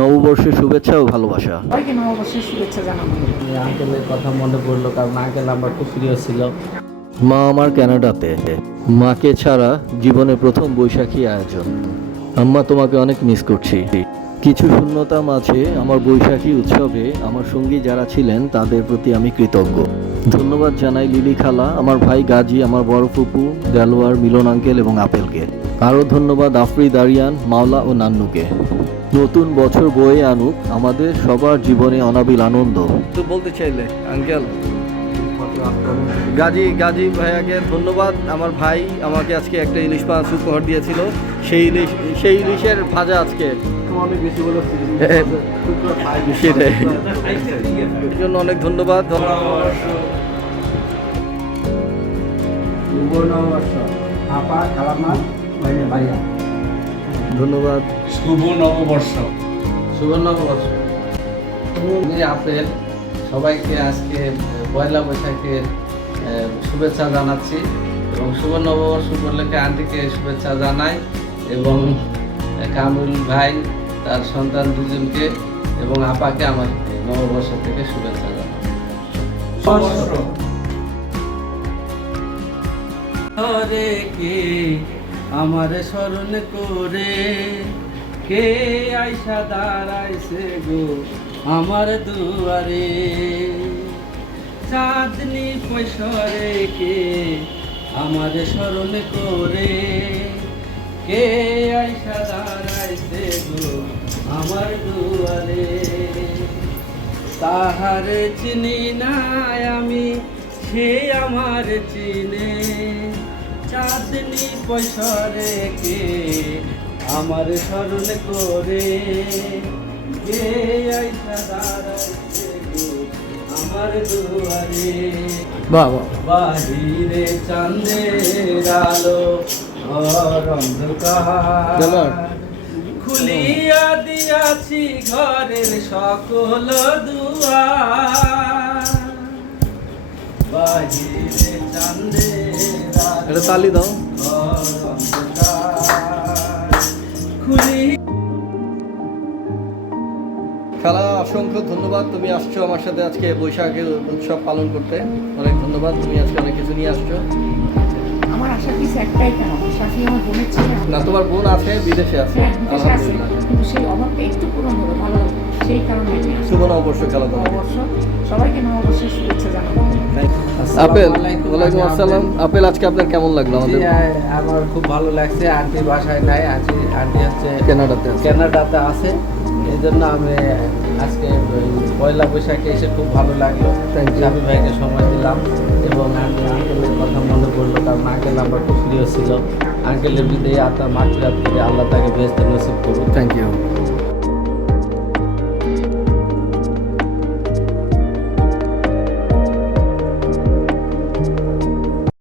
নববর্ষের শুভেচ্ছা ও ভালোবাসা। সবাইকে নববর্ষের শুভেচ্ছা জানাবো। আঙ্কেলের কথা মনে পড়লো, কারণ আঙ্কেল আমার খুব প্রিয় ছিল। মা আমার কানাডাতে, মাকে ছাড়া জীবনে প্রথম বৈশাখী আয়োজন। আম্মা, তোমাকে অনেক মিস করছি। কিছু শূন্যতা মাঝে আমার বৈশাখী উৎসবে আমার সঙ্গী যারা ছিলেন তাদের প্রতি আমি কৃতজ্ঞ। ধন্যবাদ জানাই লিলি খালা, আমার ভাই গাজী, আমার বড় ফুপু দেলোয়ার, মিলন আঙ্কেল এবং আপেলকে। আরও ধন্যবাদ আফরিদ, আরিয়ান, মাওলা ও নান্নুকে। নতুন বছর বয়ে আনুক আমাদের সবার জীবনে অনাবিল আনন্দ। তো বলতে চাইলে আঙ্কেল গাজী ভাইয়াকে ধন্যবাদ। আমার ভাই আমাকে আজকে একটা ইলিশ মাছ উপহার দিয়েছিল, সেই ইলিশের ভাজা আজকে অনেক বেশি বলে সেটাই, এর জন্য অনেক ধন্যবাদ। ধন্যবাদ। শুভ নববর্ষ। শুভ নববর্ষ। আপেল সবাইকে আজকে পয়লা বৈশাখের শুভেচ্ছা জানাচ্ছি এবং শুভ নববর্ষ উপলক্ষে আন্টিকে শুভেচ্ছা জানাই এবং কামরুল ভাই তার সন্তান দুজনকে এবং আপাকে আমার নববর্ষ থেকে শুভেচ্ছা জানাই। কে আমার স্মরণ করে কে আইসা দাঁড়াইছে গো আমার দুয়ারে, চাঁদনি পয়সরে কে আমার স্মরণ করে কে আইসা দাঁড়াইছে গো আমার দুয়ারে। তাহার চিনি নাই আমি, সে আমার চিনে, চাঁদনি পয়সরে কে আমার স্মরণ করে কে আইসা দাঁড়াইছে গো আমার দুয়ারে। বাহিরে চাঁদের আলো ঘর অন্ধকার, খুলিয়া দিয়াছি ঘরের সকল দুয়ার। বাহিরে চাঁদের এটা তালি দাও। খালা, অসংখ্য ধন্যবাদ, তুমি আসছো আমার সাথে আজকে বৈশাখের উৎসব পালন করতে। অনেক ধন্যবাদ, তুমি আজকে অনেক কিছু নিয়ে আসছো। আমার আশা কিছু একটাই, কেন শাফি আমার বোনের ছেলে। না, তোমার বোন আছে, বিদেশে আছে। হ্যাঁ, বিদেশে আছে, আলহামদুলিল্লাহ। কিন্তু সেই অভাবটা একটু পূরণ হলো, ভালো হলো। সেই কারণে আমি আসছি। শুভ নববর্ষ খালা তোমাকে। নববর্ষ, সবাইকে নববর্ষের শুভেচ্ছা জানাবো। আপেল, ওয়ালাইকুম আসসালাম। আপেল, আজকে আপনার কেমন লাগলো আমাদের? আমার খুব ভালো লাগছে। আন্টি বাসায় নাই, আন্টি হচ্ছে কানাডাতে আছে। এই জন্য আমি আজকে পয়লা বৈশাখে এসে খুব ভালো লাগলো। স্বামী ভাইকে সময় দিলাম এবং আঙ্কেলের কথা মনে পড়লো, কারণ আঙ্কেল আমার খুব প্রিয় ছিল। আঙ্কেলের বিদায় আত্মা মাঠ করে আল্লাহ তাকে বেহেশতে নসিব করুন। Thank you.